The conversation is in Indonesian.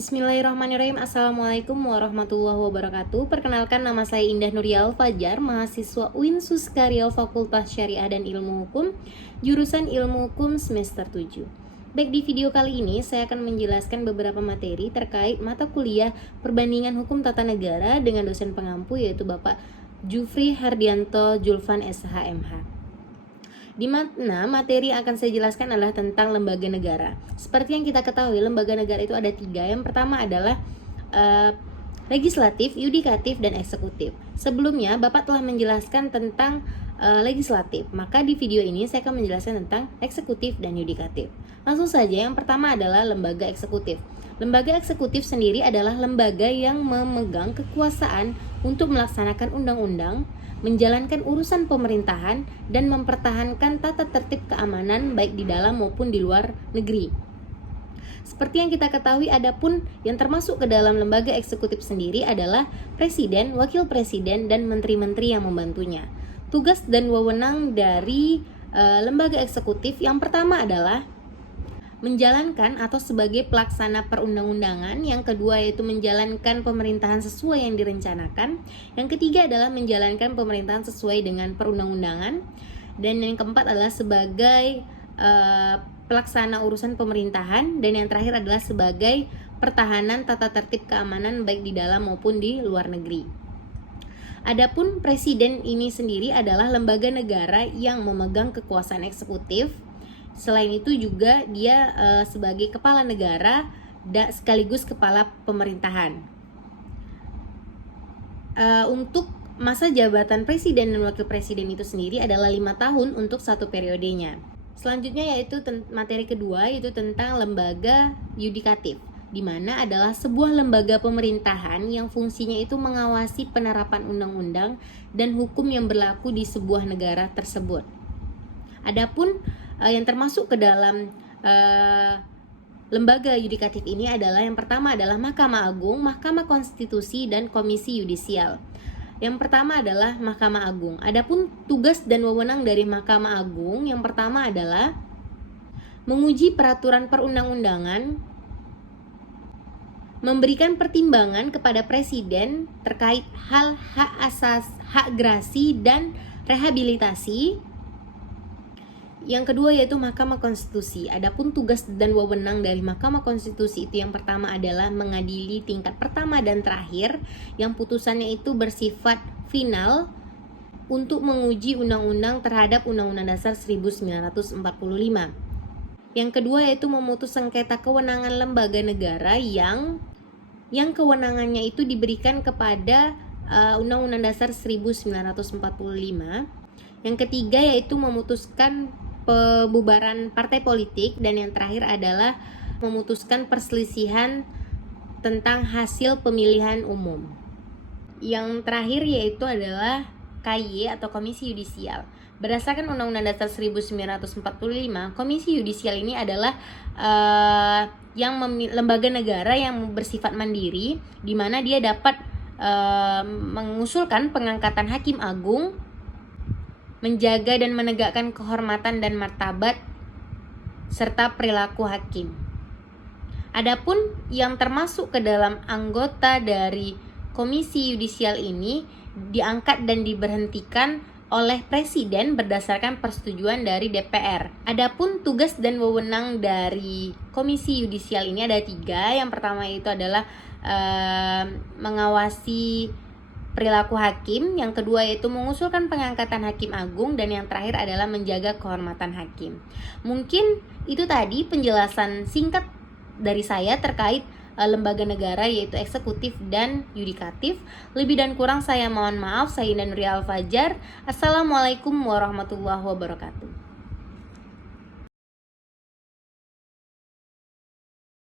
Bismillahirrahmanirrahim. Assalamualaikum warahmatullahi wabarakatuh. Perkenalkan, nama saya Indah Nurial Fajar, mahasiswa UIN Suskario Fakultas Syariah dan Ilmu Hukum, jurusan Ilmu Hukum semester 7. Baik, di video kali ini saya akan menjelaskan beberapa materi terkait mata kuliah Perbandingan Hukum Tata Negara dengan dosen pengampu, yaitu Bapak Jufri Hardianto Julfan SHMH. Di mana materi yang akan saya jelaskan adalah tentang lembaga negara. Seperti yang kita ketahui, lembaga negara itu ada 3. Yang pertama adalah legislatif, yudikatif, dan eksekutif. Sebelumnya Bapak telah menjelaskan tentang legislatif, maka di video ini saya akan menjelaskan tentang eksekutif dan yudikatif. Langsung saja, yang pertama adalah lembaga eksekutif. Lembaga eksekutif sendiri adalah lembaga yang memegang kekuasaan untuk melaksanakan undang-undang, menjalankan urusan pemerintahan, dan mempertahankan tata tertib keamanan baik di dalam maupun di luar negeri. Seperti yang kita ketahui, adapun yang termasuk ke dalam lembaga eksekutif sendiri adalah presiden, wakil presiden, dan menteri-menteri yang membantunya. Tugas dan wewenang dari lembaga eksekutif yang pertama adalah menjalankan atau sebagai pelaksana perundang-undangan. Yang kedua yaitu menjalankan pemerintahan sesuai yang direncanakan. Yang ketiga adalah menjalankan pemerintahan sesuai dengan perundang-undangan. Dan yang keempat adalah sebagai pelaksana urusan pemerintahan. Dan yang terakhir adalah sebagai pertahanan tata tertib keamanan baik di dalam maupun di luar negeri. Adapun presiden ini sendiri adalah lembaga negara yang memegang kekuasaan eksekutif. Selain itu juga dia sebagai kepala negara dan sekaligus kepala pemerintahan. Untuk masa jabatan presiden dan wakil presiden itu sendiri adalah 5 tahun untuk satu periodenya. Selanjutnya yaitu materi kedua, yaitu tentang lembaga yudikatif, di mana adalah sebuah lembaga pemerintahan yang fungsinya itu mengawasi penerapan undang-undang dan hukum yang berlaku di sebuah negara tersebut. Adapun yang termasuk ke dalam lembaga yudikatif ini adalah yang pertama adalah Mahkamah Agung, Mahkamah Konstitusi, dan Komisi Yudisial. Yang pertama adalah Mahkamah Agung. Adapun tugas dan wewenang dari Mahkamah Agung yang pertama adalah menguji peraturan perundang-undangan, memberikan pertimbangan kepada presiden terkait hal hak asas, hak grasi, dan rehabilitasi. Yang kedua yaitu Mahkamah Konstitusi. Adapun tugas dan wewenang dari Mahkamah Konstitusi itu yang pertama adalah mengadili tingkat pertama dan terakhir, yang putusannya itu bersifat final untuk menguji undang-undang terhadap Undang-Undang Dasar 1945. Yang kedua yaitu memutus sengketa kewenangan lembaga negara yang kewenangannya itu diberikan kepada Undang-Undang Dasar 1945. Yang ketiga yaitu memutuskan pembubaran partai politik, dan yang terakhir adalah memutuskan perselisihan tentang hasil pemilihan umum. Yang terakhir yaitu adalah KY atau Komisi Yudisial. Berdasarkan Undang-Undang Dasar 1945, Komisi Yudisial ini adalah lembaga negara yang bersifat mandiri, di mana dia dapat mengusulkan pengangkatan hakim agung, menjaga dan menegakkan kehormatan dan martabat serta perilaku hakim. Adapun yang termasuk ke dalam anggota dari Komisi Yudisial ini diangkat dan diberhentikan oleh presiden berdasarkan persetujuan dari DPR. Adapun tugas dan wewenang dari Komisi Yudisial ini ada 3. Yang pertama itu adalah mengawasi perilaku hakim, yang kedua yaitu mengusulkan pengangkatan hakim agung, dan yang terakhir adalah menjaga kehormatan hakim. Mungkin itu tadi penjelasan singkat dari saya terkait lembaga negara yaitu eksekutif dan yudikatif. Lebih dan kurang saya mohon maaf. Saya Indah Nurial Fajar. Assalamualaikum warahmatullahi wabarakatuh.